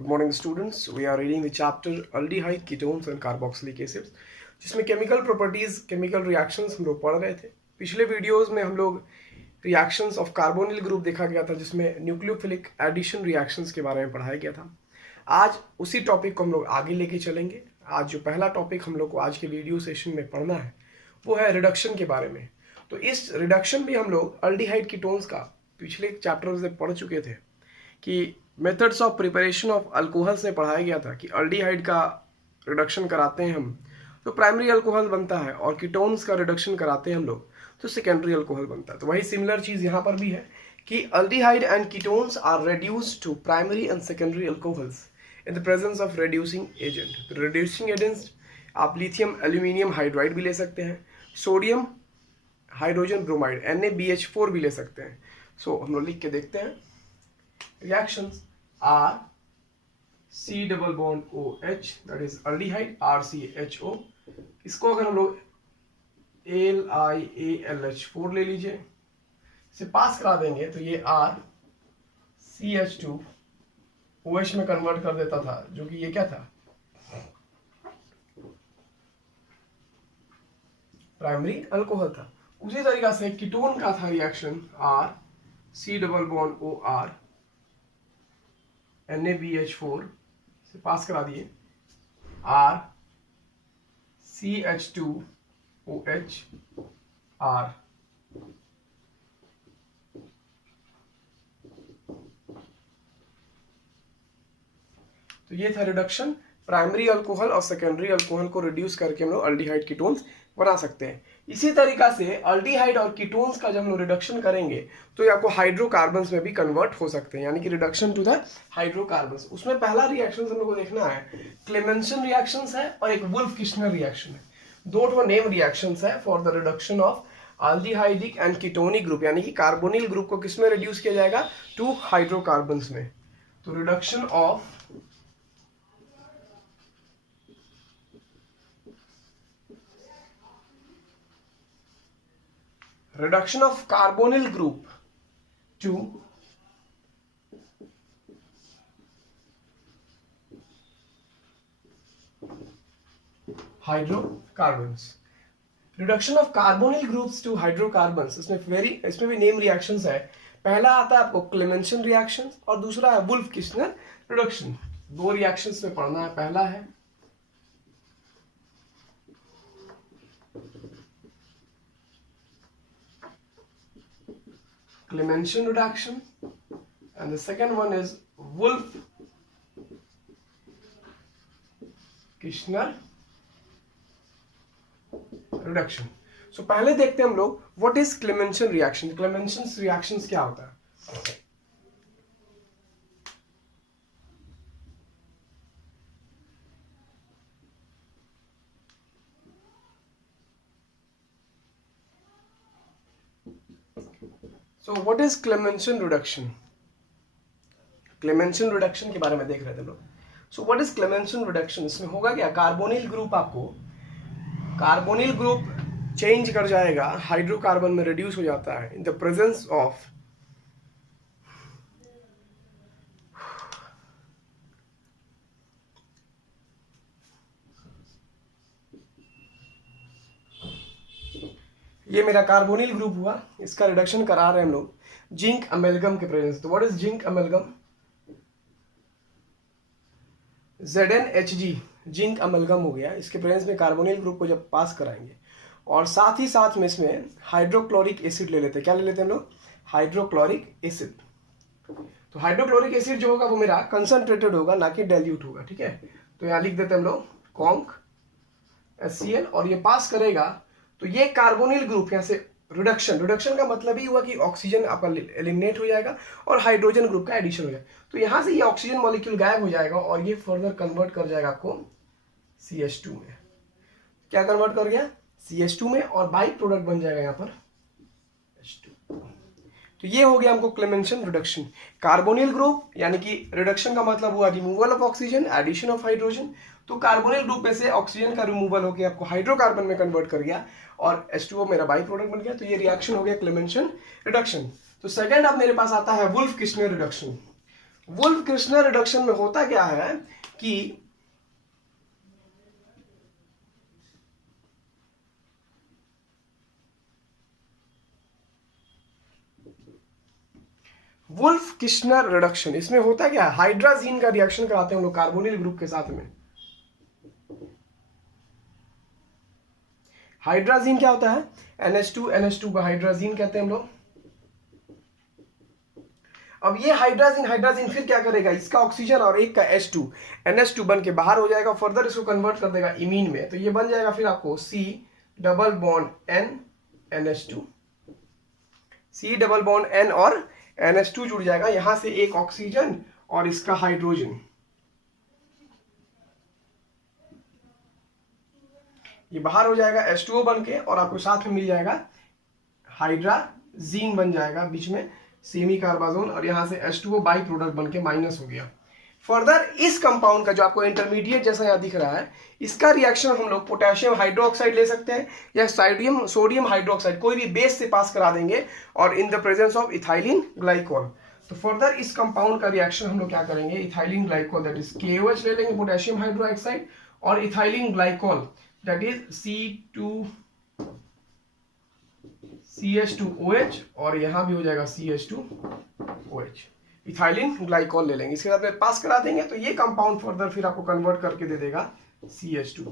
Good morning, students. We are reading the chapter aldehyde, ketones and carboxylic acids, जिसमें chemical properties, chemical reactions हम लोग पढ़ रहे थे। पिछले वीडियोस में हम लोग रिएक्शंस ऑफ कार्बोनिल ग्रुप देखा गया था, जिसमें न्यूक्लियोफिलिक एडिशन रिएक्शंस के बारे में पढ़ाया गया था। आज उसी टॉपिक को हम लोग आगे लेके चलेंगे। आज जो पहला टॉपिक हम लोग को आज के वीडियो सेशन में पढ़ना है वो है रिडक्शन के बारे में। तो इस रिडक्शन भी हम लोग अल्डिहाइड कीटोन्स का पिछले चैप्टर से पढ़ चुके थे कि methods of preparation of alcohols में पढ़ाया गया था कि अल्डिहाइड का रिडक्शन कराते हैं हम तो प्राइमरी अल्कोहल बनता है, और कीटोन्स का रिडक्शन कराते हैं हम लोग तो सेकेंडरी अल्कोहल बनता है। तो वही सिमिलर चीज़ यहाँ पर भी है कि aldehyde and ketones are reduced to primary and secondary alcohols in the presence of reducing agent. तो रेड्यूसिंग एजेंट्स आप लिथियम एल्यूमिनियम हाइड्राइड भी ले सकते हैं, सोडियम हाइड्रोजन ब्रोमाइड NaBH4 भी ले सकते हैं। सो हम लोग लिख के देखते हैं। Reactions are C double bond OH, that is aldehyde RCHO। इसको अगर हम लोग LiAlH4 ले लीजिए, इसे पास करा देंगे तो ये R CH2 OH में कन्वर्ट कर देता था, जो कि ये क्या था, प्राइमरी अल्कोहल था। उसी तरीका से कीटोन का था reaction R C double bond OR NaBH4 से पास करा दिए R CH2OH R। तो ये था रिडक्शन। प्राइमरी अल्कोहल और सेकेंडरी अल्कोहल को रिड्यूस करके हम लोग अल्डिहाइड कीटोन्स बना सकते हैं। इसी तरीका से अल्डिहाइड और कीटोन्स का जब हम लोग रिडक्शन करेंगे तो ये आपको हाइड्रोकार्बन्स में भी कन्वर्ट हो सकते हैं, यानी कि रिडक्शन टू द हाइड्रोकार्बन्स। उसमें पहला रिएक्शन हम लोग को देखना है, क्लेमेंसन रिएक्शंस है और एक वुल्फ किश्नर रिएक्शन है। दो नेम रिएक्शंस है for the reduction of aldehydic and ketonic group, यानी कि कार्बोनिल ग्रुप को किसमें रिड्यूस किया जाएगा, टू हाइड्रोकार्बन्स में। तो reduction of carbonyl group to hydrocarbons। Reduction of carbonyl groups to hydrocarbons, इसमें भी नेम रिएक्शंस है। पहला आता है आपको क्लेमेंसन रिएक्शन और दूसरा है वुल्फ किश्नर रिडक्शन। दो रिएक्शंस में पढ़ना है। पहला है Clemenson reduction and the second one is Wolff-Kishner reduction। So पहले देखते हैं हम लोग what is Clemenson reaction। Clemenson reactions क्या होता है। So what is Clemenson reduction? Clemenson reduction के बारे में देख रहे थे हम लोग। So what is Clemenson reduction? इसमें होगा क्या, carbonyl group carbonyl group change कर जाएगा, हाइड्रोकार्बन में रिड्यूस हो जाता है इन द प्रेजेंस ऑफ ये मेरा कार्बोनिल ग्रुप हुआ, इसका रिडक्शन करा रहे हैं हम लोग जिंक अमेलगम के प्रेजेंस। तो what is zinc amalgam, ZnHg zinc amalgam हो गया। इसके प्रेजेंस में कार्बोनिल ग्रुप को जब पास कराएंगे और साथ ही साथ में इसमें हाइड्रोक्लोरिक एसिड ले लेते हैं। क्या ले लेते हैं हम लोग, हाइड्रोक्लोरिक एसिड। तो हाइड्रोक्लोरिक एसिड जो होगा वो मेरा कंसंट्रेटेड होगा, ना कि डाइल्यूट होगा, ठीक है। तो यहाँ लिख देते हैं हम लोग कॉन्क HCl और ये पास करेगा तो ये कार्बोनिल ग्रुप यहाँ से रिडक्शन का मतलब ही हुआ कि ऑक्सीजन आपका एलिमिनेट हो जाएगा और हाइड्रोजन ग्रुप का एडिशन हो जाएगा। तो यहाँ से ये ऑक्सीजन मॉलिक्यूल गायब हो जाएगा और ये फर्दर कन्वर्ट कर जाएगा आपको CH2 में। क्या कन्वर्ट कर गया, CH2 में, और बाई प्रोडक्ट बन जाएगा यहाँ पर H2। तो ये हो गया हमको क्लेमेंसन रिडक्शन। कार्बोनिल ग्रुप यानी कि रिडक्शन का मतलब हुआ removal of oxygen, addition of hydrogen. तो कार्बोनिल ग्रुप में से ऑक्सीजन का रिमूवल होकर आपको हाइड्रोकार्बन में कन्वर्ट कर गया और H2O मेरा बाई प्रोडक्ट बन गया। तो ये रिएक्शन हो गया क्लेमेंसन रिडक्शन। तो सेकंड अब मेरे पास आता है Wolff Kishner reduction. Wolff Kishner reduction में होता क्या है कि वुल्फ किश्नर रिडक्शन, इसमें होता क्या है, हाइड्राजीन का रिएक्शन कराते हैं हम लोग कार्बोनिल ग्रुप के साथ में। हाइड्राजीन क्या होता है, NH2 का हाइड्राजीन कहते हैं हम लोग। अब ये हाइड्राजीन फिर क्या करेगा, इसका ऑक्सीजन और एक का H2 NH2 बन के बाहर हो जाएगा, फर्दर इसको कन्वर्ट कर देगा इमीन में, तो ये बन जाएगा फिर आपको C double bond N NH2, C double bond N और NH2 जुड़ जाएगा, यहां से एक ऑक्सीजन और इसका हाइड्रोजन, ये बाहर हो जाएगा H2O बन के, और आपको साथ में मिल जाएगा हाइड्राजीन बन जाएगा बीच में सेमी कार्बाजोन, और यहां से H2O बाई प्रोडक्ट बन के माइनस हो गया। फर्दर इस कंपाउंड का जो आपको इंटरमीडिएट जैसा यहाँ दिख रहा है, इसका रिएक्शन हम लोग पोटेशियम हाइड्रोक्साइड ले सकते हैं या सोडियम हाइड्रोक्साइड, कोई भी बेस से पास करा देंगे, और इन the presence of ethylene glycol. तो फर्दर इस कंपाउंड का रिएक्शन हम लोग क्या करेंगे, ethylene glycol that is KOH ले लेंगे पोटेशियम हाइड्रोक्साइड, और ethylene glycol that is CH2OH, और यहां भी हो जाएगा CH2OH, इथाइलिन ग्लाइकोल ले लेंगे, इसके साथ में पास करा देंगे, तो ये कंपाउंड फर्दर फिर आपको कन्वर्ट करके दे देगा CH2,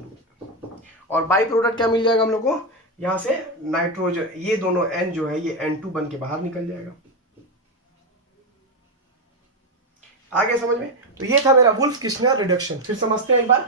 और बाई प्रोडक्ट क्या मिल जाएगा हम लोग को, यहां से नाइट्रोजन, ये दोनों N जो है ये N2 बन के बाहर निकल जाएगा। आगे समझ में, तो ये था मेरा वुल्फ किश्नर रिडक्शन। फिर समझते हैं एक बार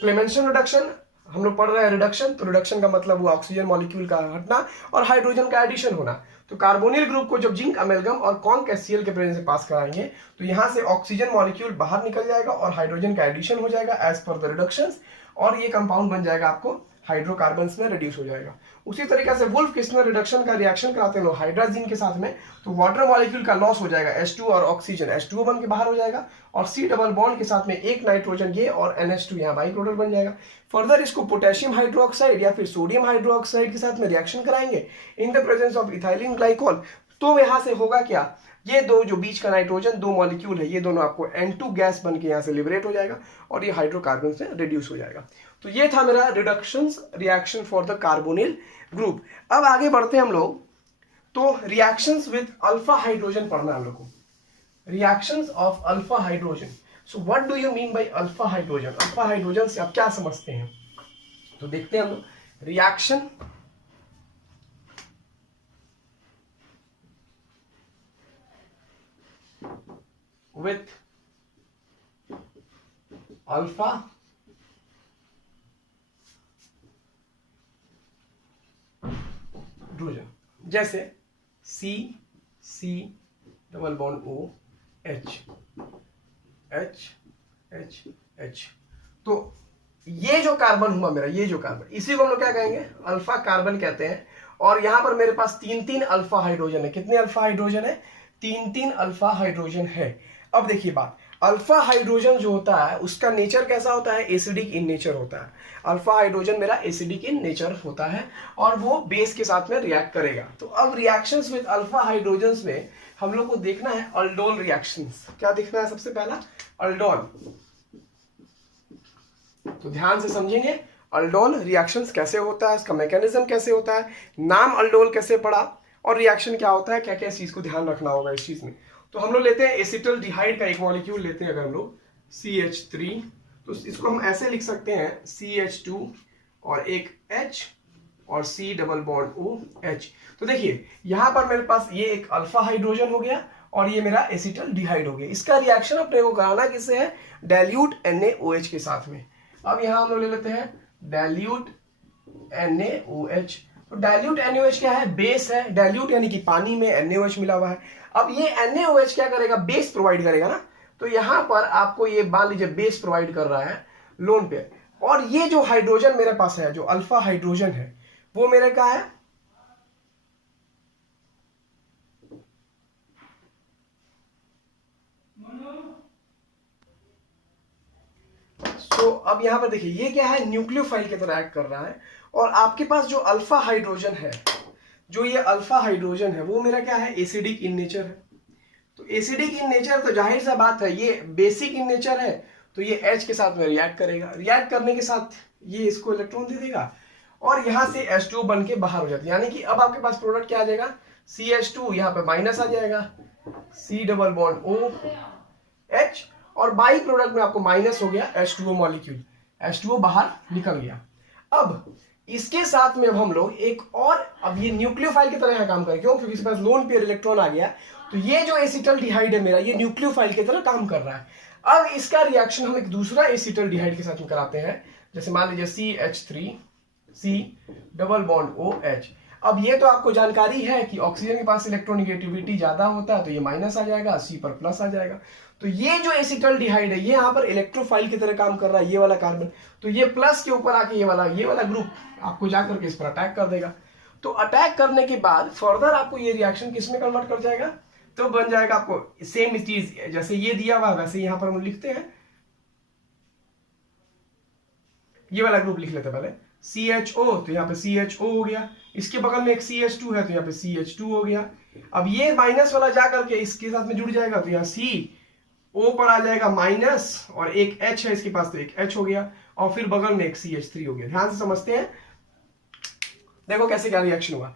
क्लेमेंसन रिडक्शन। हम लोग पढ़ रहे हैं रिडक्शन, तो रिडक्शन का मतलब हुआ ऑक्सीजन मॉलिक्यूल का हटना और हाइड्रोजन का एडिशन होना। तो कार्बोनिल ग्रुप को जब जिंक अमेलगम और कॉन्क HCl के प्रेजेंस से पास कराएंगे, तो यहां से ऑक्सीजन मॉलिक्यूल बाहर निकल जाएगा और हाइड्रोजन का एडिशन हो जाएगा एज पर द रिडक्शंस, और ये कंपाउंड बन जाएगा आपको हाइड्रोकार्बन्स में रिड्यूस हो जाएगा। उसी तरीके से वुल्फ किश्नर रिडक्शन का रिएक्शन कराते हैं लोग हाइड्राजीन के साथ में, तो वाटर मॉलिक्यूल का लॉस हो जाएगा, H2 और ऑक्सीजन H2O बन के बाहर हो जाएगा, और C डबल बॉन्ड के साथ में एक नाइट्रोजन ये और NH2 यहाँ बाई प्रोडक्ट बन जाएगा। फर्दर इसको पोटेशियम हाइड्रोक्साइड या फिर सोडियम हाइड्रोक्साइड के साथ में रिएक्शन कराएंगे इन the presence of ethylene glycol, तो यहाँ से होगा क्या, ये दो जो बीच का नाइट्रोजन दो मॉलिक्यूल है, ये दोनों आपको N2 गैस बन के यहाँ से लिबरेट हो जाएगा और ये हाइड्रोकार्बन से रिड्यूस हो जाएगा। तो ये था मेरा reductions reaction for the carbonyl group. अब आगे बढ़ते हैं हम लोग, तो रिएक्शंस विद अल्फा हाइड्रोजन पढ़ना हम लोग को, reactions of alpha hydrogen. So what do you mean by alpha hydrogen, alpha hydrogen से आप क्या समझते हैं, तो देखते हैं हम लोग रिएक्शन with alpha हाइड्रोजन, जैसे C double bond O H H H H। तो ये जो कार्बन हुआ मेरा, ये जो कार्बन, इसी को हम लोग क्या कहेंगे, अल्फा कार्बन कहते हैं। और यहां पर मेरे पास तीन अल्फा हाइड्रोजन है। कितने अल्फा हाइड्रोजन है, तीन अल्फा हाइड्रोजन है। अब देखिए बात, अल्फा हाइड्रोजन जो होता है उसका नेचर कैसा होता है, एसिडिक इन नेचर होता है। अल्फा हाइड्रोजन मेरा एसिडिक इन नेचर होता है और वो बेस के साथ में रिएक्ट करेगा। तो अब रिएक्शंस विद अल्फा हाइड्रोजन्स में हम लोग को देखना है अल्डोल रिएक्शंस। क्या देखना है, सबसे पहला अल्डोल। तो ध्यान से समझेंगे अल्डोल रिएक्शंस कैसे होता है, इसका मैकेनिज्म कैसे होता है, नाम अल्डोल कैसे पड़ा और रिएक्शन क्या होता है, क्या क्या चीज को ध्यान रखना होगा इस चीज में। तो हम लोग लेते हैं एसिटल डिहाइड का एक मॉलिक्यूल लेते हैं अगर हम लोग CH3, तो इसको हम ऐसे लिख सकते हैं CH2 और एक H और C डबल बॉन्ड OH। तो देखिए यहां पर मेरे पास ये एक अल्फा हाइड्रोजन हो गया और ये मेरा एसिटल डिहाइड हो गया। इसका रिएक्शन अपने को कराना किससे है, डाइल्यूट NaOH के साथ में। अब यहां हम लोग ले लेते हैं डाइल्यूट NaOH। तो डाइल्यूट NaOH क्या है, बेस है। डाइल्यूट यानी कि पानी में NaOH मिला हुआ है। अब ये NaOH क्या करेगा, बेस प्रोवाइड करेगा ना। तो यहां पर आपको ये मान लीजिए बेस प्रोवाइड कर रहा है लोन पे, और ये जो हाइड्रोजन मेरे पास है, जो अल्फा हाइड्रोजन है, वो मेरे का है तो अब यहां पर देखिए ये क्या है, न्यूक्लियोफाइल की तरह एक्ट कर रहा है। और आपके पास जो अल्फा हाइड्रोजन है, जो ये अल्फा हाइड्रोजन है, वो मेरा क्या है, एसिडिक इन नेचर है। तो एसिडिक इन नेचर, तो जाहिर सा बात है ये बेसिक इन नेचर है, तो ये H के साथ में रिएक्ट करेगा। रिएक्ट करने के साथ ये इसको इलेक्ट्रॉन दे देगा और यहाँ से H2 बन के बाहर हो जाता है। यानी कि अब आपके पास प्रोडक्ट क्या आ जाएगा, CH2, यहाँ पे माइनस आ जाएगा, C डबल बॉन्ड OH, और बाई प्रोडक्ट में आपको माइनस हो गया H2O मॉलिक्यूल, H2O बाहर निकल गया। अब इसके साथ में अब हम लोग एक और, अब ये न्यूक्लियोफाइल की तरह यहाँ काम करें, क्यों? क्योंकि इसके पास लोन पेयर इलेक्ट्रॉन आ गया, तो ये जो एसिटल्डिहाइड है मेरा, ये न्यूक्लियोफाइल की तरह काम कर रहा है। अब इसका रिएक्शन हम एक दूसरा एसिटल्डिहाइड के साथ में कराते हैं, जैसे मान लीजिए CH3 C double bond OH। अब ये तो आपको जानकारी है कि ऑक्सीजन के पास इलेक्ट्रोनिगेटिविटी ज्यादा होता है, तो ये माइनस आ जाएगा, C पर प्लस आ जाएगा। तो ये जो एसिटल्डिहाइड है ये यहाँ पर इलेक्ट्रोफाइल की तरह काम कर रहा है, ये वाला कार्बन, तो ये प्लस के ऊपर आके ये वाला ग्रुप आपको जाकर के इस पर अटैक कर देगा। तो अटैक करने के बाद फर्दर आपको ये रिएक्शन किस में कन्वर्ट कर जाएगा, तो बन जाएगा आपको सेम चीज, जैसे ये दिया हुआ वैसे यहाँ पर हम लिखते हैं, ये वाला ग्रुप लिख लेते हैं पहले, CHO, तो यहाँ पे CHO हो गया, इसके बगल में एक CH2 है तो यहाँ पे CH2 हो गया। अब ये माइनस वाला जा करके इसके साथ में जुड़ जाएगा, तो यहाँ CO पर आ जाएगा माइनस, और एक H है इसके पास तो एक H हो गया, और फिर बगल में एक CH3 हो गया। ध्यान से समझते हैं, देखो कैसे क्या रिएक्शन हुआ।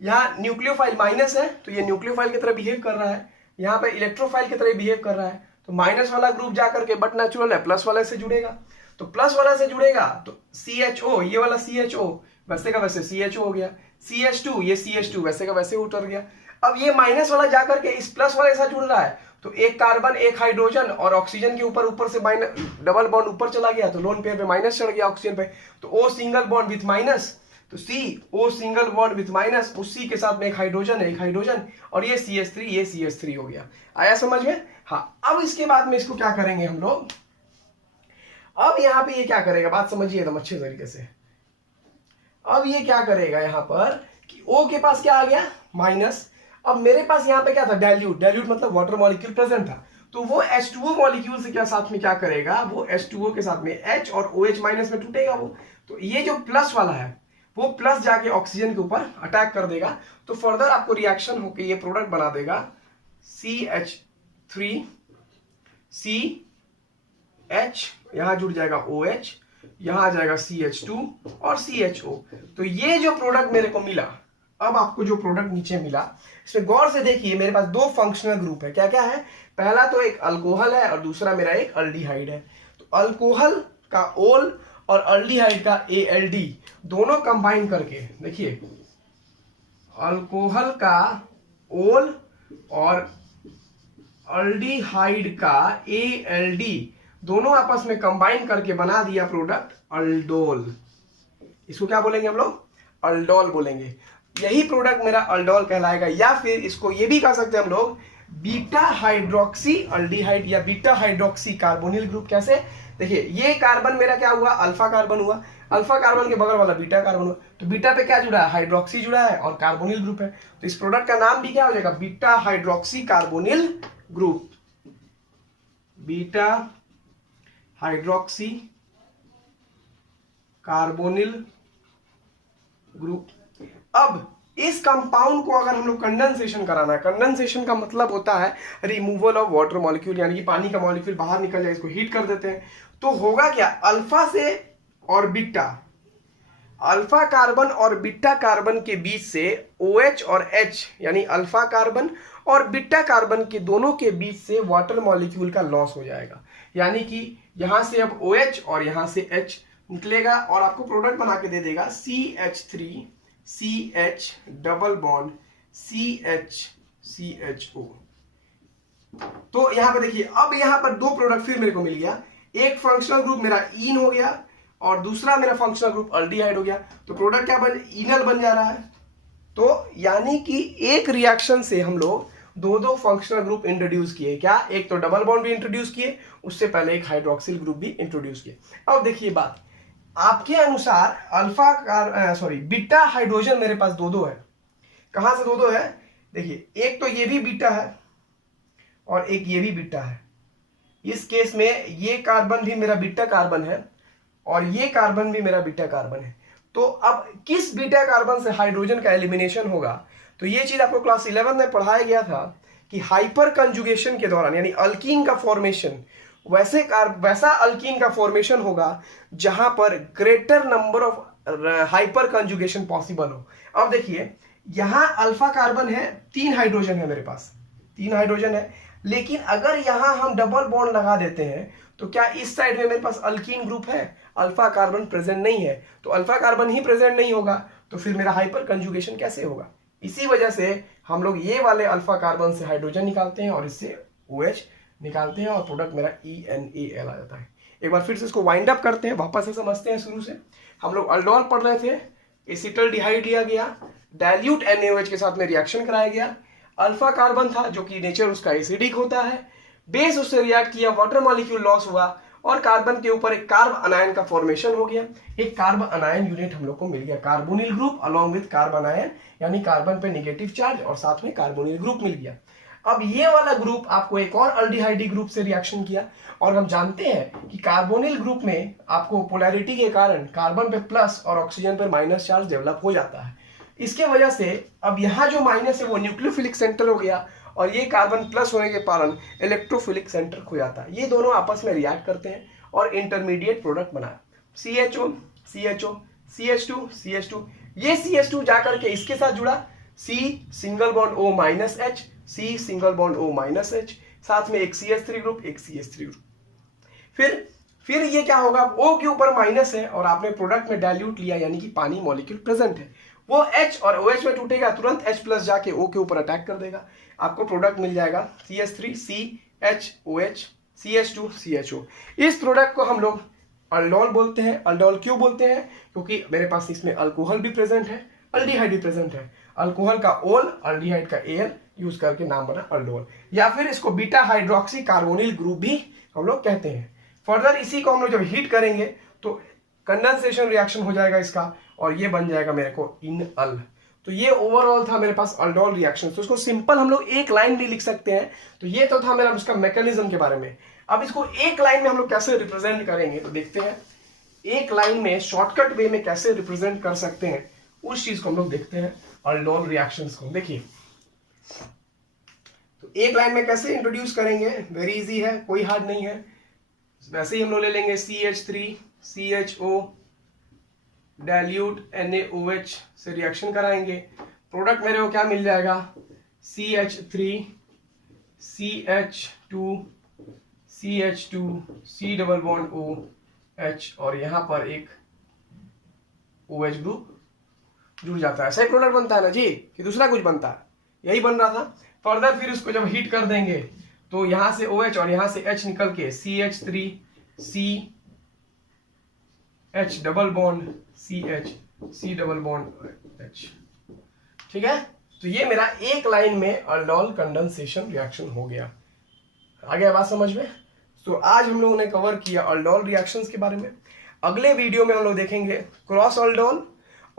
यहाँ न्यूक्लियोफाइल माइनस है तो ये न्यूक्लियोफाइल की तरह बिहेव कर रहा है, यहाँ पे इलेक्ट्रोफाइल की तरह बिहेव कर रहा है, तो माइनस वाला ग्रुप जाकर के बट नेचुरल है प्लस वाला से जुड़ेगा, तो प्लस वाला से जुड़ेगा तो CHO, ये वाला CHO वैसे का वैसे CHO हो गया, CH2, ये CH2 वैसे का वैसे उतर गया। अब ये माइनस वाला जाकर के इस प्लस वाले के साथ जुड़ रहा है, तो एक कार्बन एक हाइड्रोजन और ऑक्सीजन के ऊपर से माइनस डबल बॉन्ड ऊपर चला गया, तो लोन पेयर पे माइनस चढ़ गया ऑक्सीजन पे, तो O single bond with minus, तो O single bond with minus, उस C के साथ में एक हाइड्रोजन और ये CH3, ये CH3 हो गया। आया समझ में? हाँ, अब इसके बाद में इसको क्या करेंगे हम लोग, अब यहाँ पे ये क्या करेगा, बात समझिए एकदम अच्छे तरीके से। अब ये क्या करेगा यहाँ पर कि O के पास क्या आ गया, माइनस। अब मेरे पास यहाँ पे क्या था, डाइल्यूट मतलब वाटर मॉलिक्यूल प्रेजेंट था, तो वो H2O मॉलिक्यूल से क्या साथ में क्या करेगा, वो H2O के साथ में H और OH माइनस में टूटेगा वो, तो ये जो प्लस वाला है वो प्लस जाके ऑक्सीजन के ऊपर अटैक कर देगा, तो फर्दर आपको रिएक्शन होकर ये प्रोडक्ट बना देगा CH3 CH, यहां जुड़ जाएगा OH, यहां आ जाएगा CH2 और CHO। तो ये जो प्रोडक्ट मेरे को मिला, अब आपको जो प्रोडक्ट नीचे मिला इसमें गौर से देखिए, मेरे पास दो फंक्शनल ग्रुप है। क्या क्या है, पहला तो एक अल्कोहल है और दूसरा मेरा एक अल्डिहाइड है। तो अल्कोहल का ओल और अल्डिहाइड का ALD दोनों कंबाइन करके देखिए, अल्कोहल का ओल और अल्डिहाइड का ALD दोनों आपस में कंबाइन करके बना दिया प्रोडक्ट अल्डोल। इसको क्या बोलेंगे हम लोग, अल्डोल बोलेंगे। यही प्रोडक्ट मेरा अल्डोल कहलाएगा, या फिर इसको ये भी कह सकते हैं हम लोग बीटा हाइड्रोक्सी अल्डिहाइड या बीटा हाइड्रोक्सी कार्बोनिल ग्रुप। कैसे, देखिए ये कार्बन मेरा क्या हुआ, अल्फा कार्बन हुआ, अल्फा कार्बन के बगल वाला बीटा कार्बन हुआ, तो बीटा पे क्या जुड़ा है, हाइड्रोक्सी जुड़ा है और कार्बोनिल ग्रुप है, तो इस प्रोडक्ट का नाम भी क्या हो जाएगा, beta hydroxy carbonyl group, beta hydroxy carbonyl group. अब इस कंपाउंड को अगर हम लोग कंडेंसेशन कराना है, कंडेंसेशन का मतलब होता है रिमूवल ऑफ वाटर मॉलिक्यूल, यानी कि पानी का मॉलिक्यूल बाहर निकल जाए, इसको हीट कर देते हैं, तो होगा क्या, अल्फा से और बीटा, अल्फा कार्बन और बीटा कार्बन के बीच से OH और H यानी अल्फा कार्बन और बीटा कार्बन के दोनों के बीच से वाटर मॉलिक्यूल का लॉस हो जाएगा, यानी कि यहां से अब OH और यहां से H निकलेगा और आपको प्रोडक्ट बना के दे देगा CH3 CH double bond CHO। तो यहां पर देखिए, अब यहां पर दो प्रोडक्ट फिर मेरे को मिल गया, एक फंक्शनल ग्रुप मेरा ईन हो गया और दूसरा मेरा फंक्शनल ग्रुप अल्डिहाइड हो गया, तो प्रोडक्ट क्या बन, इनल बन जा रहा है। तो यानी कि एक रिएक्शन से हम लोग दो फंक्शनल ग्रुप इंट्रोड्यूस किए, क्या, एक तो डबल बॉन्ड भी इंट्रोड्यूस किए, उससे पहले एक हाइड्रोक्सिल ग्रुप भी इंट्रोड्यूस किए। अब देखिए बात, आपके अनुसार बीटा हाइड्रोजन मेरे पास दो है। कहां से दो है, देखिए एक तो ये भी बीटा है और एक ये भी बीटा है। इस केस में ये कार्बन भी मेरा बीटा कार्बन है और ये कार्बन भी मेरा बीटा कार्बन है। तो अब किस बीटा कार्बन से हाइड्रोजन का एलिमिनेशन होगा, तो ये चीज आपको क्लास 11 में पढ़ाया गया था कि हाइपर कंजुगेशन के दौरान यानी अल्कीन का फॉर्मेशन वैसा अल्कीन का फॉर्मेशन होगा जहां पर greater number of hyper conjugation possible हो। अब देखिए यहां अल्फा कार्बन है, 3 हाइड्रोजन है मेरे पास, 3 हाइड्रोजन है, लेकिन अगर यहां हम डबल बॉन्ड लगा देते हैं तो क्या इस साइड में मेरे पास अल्कीन ग्रुप है? अल्फा कार्बन प्रेजेंट नहीं है, तो अल्फा कार्बन ही प्रेजेंट नहीं होगा तो फिर मेरा हाइपर कंजुगेशन कैसे होगा? इसी वजह से हम लोग ये वाले अल्फा कार्बन से हाइड्रोजन निकालते हैं और इससे OH निकालते हैं और प्रोडक्ट मेरा ENAL आ जाता है। एक बार फिर से इसको वाइंड अप करते हैं, वापस से समझते हैं शुरू से। हम लोग अल्डोल पढ़ रहे थे, एसिटल्डिहाइड लिया गया, डाइल्यूट NaOH के साथ में रिएक्शन कराया गया, अल्फा कार्बन था जो कि नेचर उसका एसिडिक होता है, बेस उससे रिएक्ट किया, वाटर मॉलिक्यूल लॉस हुआ और कार्बन के ऊपर एक कार्ब अनायन का फॉर्मेशन हो गया। एक कार्ब अनायन यूनिट हम लोग को मिल गया, carbonyl group along with carb अनायन, यानी कार्बन पे नेगेटिव चार्ज और साथ में कार्बोनिल ग्रुप मिल गया। अब ये वाला ग्रुप आपको एक और अल्डिहाइडी ग्रुप से रिएक्शन किया और हम जानते हैं कि कार्बोनिल ग्रुप में आपको पोलैरिटी के कारण कार्बन पे प्लस और ऑक्सीजन पे माइनस चार्ज डेवलप हो जाता है। इसके वजह से अब यहाँ जो माइनस है वो न्यूक्लियोफिलिक सेंटर हो गया और ये कार्बन प्लस होने के कारण इलेक्ट्रोफिलिक सेंटर खो जाता है। ये दोनों आपस में रिएक्ट करते हैं और इंटरमीडिएट प्रोडक्ट बनाया, CHO CHO CH2 CH2। ये CH2 जाकर के इसके साथ जुड़ा, C single bond O minus H, C single bond O minus H, साथ में एक CH3 ग्रुप, एक CH3 ग्रुप। फिर ये क्या होगा, O के ऊपर माइनस है और आपने प्रोडक्ट में डाइल्यूट लिया यानी कि पानी मॉलिक्यूल प्रेजेंट है, वो H और OH में टूटेगा, तुरंत H प्लस जाके O के ऊपर अटैक कर देगा, आपको प्रोडक्ट मिल जाएगा CH3 CHOH CH2 CHO। इस प्रोडक्ट को हम लोग अल्डोल बोलते हैं। अल्डोल क्यों बोलते हैं? क्योंकि मेरे पास इसमें अल्कोहल भी प्रेजेंट है, अल्डिहाइड भी प्रेजेंट है। अल्कोहल का ओल, अल्डिहाइड का एल यूज करके नाम बना अल्डोल, या फिर इसको बीटा हाइड्रोक्सी कार्बोनिल ग्रुप भी हम लोग कहते हैं। फर्दर इसी को हम लोग जब हीट करेंगे तो कंडेंसेशन रिएक्शन हो जाएगा इसका और ये बन जाएगा मेरे को इनअल। तो ये ओवरऑल था मेरे पास अल्डोल रिएक्शन। तो इसको सिंपल हम लोग एक लाइन भी लिख सकते हैं। तो ये तो था मेरा उसका मैकेनिज्म के बारे में। अब इसको एक लाइन में हम लोग कैसे रिप्रेजेंट करेंगे तो देखते हैं, एक लाइन में शॉर्टकट वे में कैसे रिप्रेजेंट कर सकते हैं उस चीज को हम लोग देखते हैं। अल्डोल रिएक्शंस को देखिए, तो एक लाइन में कैसे इंट्रोड्यूस करेंगे, वेरी इजी है, कोई हार्ड नहीं है। वैसे ही हम लोग ले लेंगे CH3 CHO डाइल्यूट NaOH से रिएक्शन कराएंगे, प्रोडक्ट मेरे को क्या मिल जाएगा, CH3 CH2 CH2 C double bond OH और यहां पर एक OH ग्रुप जुड़ जाता है। सही प्रोडक्ट बनता है ना जी, कि दूसरा कुछ बनता है? यही बन रहा था। फर्दर फिर उसको जब हीट कर देंगे तो यहां से OH और यहां से H निकल के CH3 CH double bond CH C double bond H। ठीक है, तो ये मेरा एक लाइन में अल्डोल कंडेंसेशन रिएक्शन हो गया। आ गया बात समझ में? तो आज हम लोगों ने कवर किया अल्डोल रिएक्शंस के बारे में। अगले वीडियो में हम लोग देखेंगे क्रॉस अल्डोल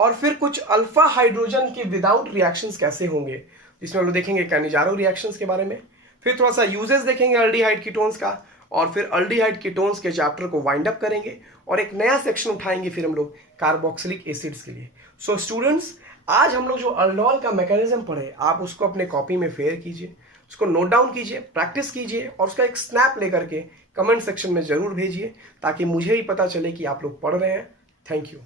और फिर कुछ अल्फा हाइड्रोजन के विदाउट रिएक्शंस कैसे होंगे, जिसमें हम लोग देखेंगे कैनिजारो रिएक्शंस के बारे में। फिर थोड़ा सा यूजेस देखेंगे अल्डिहाइड कीटोन्स का और फिर अल्डिहाइड कीटोन्स के चैप्टर को वाइंड अप करेंगे और एक नया सेक्शन उठाएंगे फिर हम लोग कार्बोक्सिलिक एसिड्स के लिए। सो स्टूडेंट्स, आज हम लोग जो अल्डोल का मैकेनिज्म पढ़े आप उसको अपने कॉपी में फेयर कीजिए, उसको नोट डाउन कीजिए, प्रैक्टिस कीजिए और उसका एक स्नैप लेकर के कमेंट सेक्शन में जरूर भेजिए ताकि मुझे भी पता चले कि आप लोग पढ़ रहे हैं। Thank you.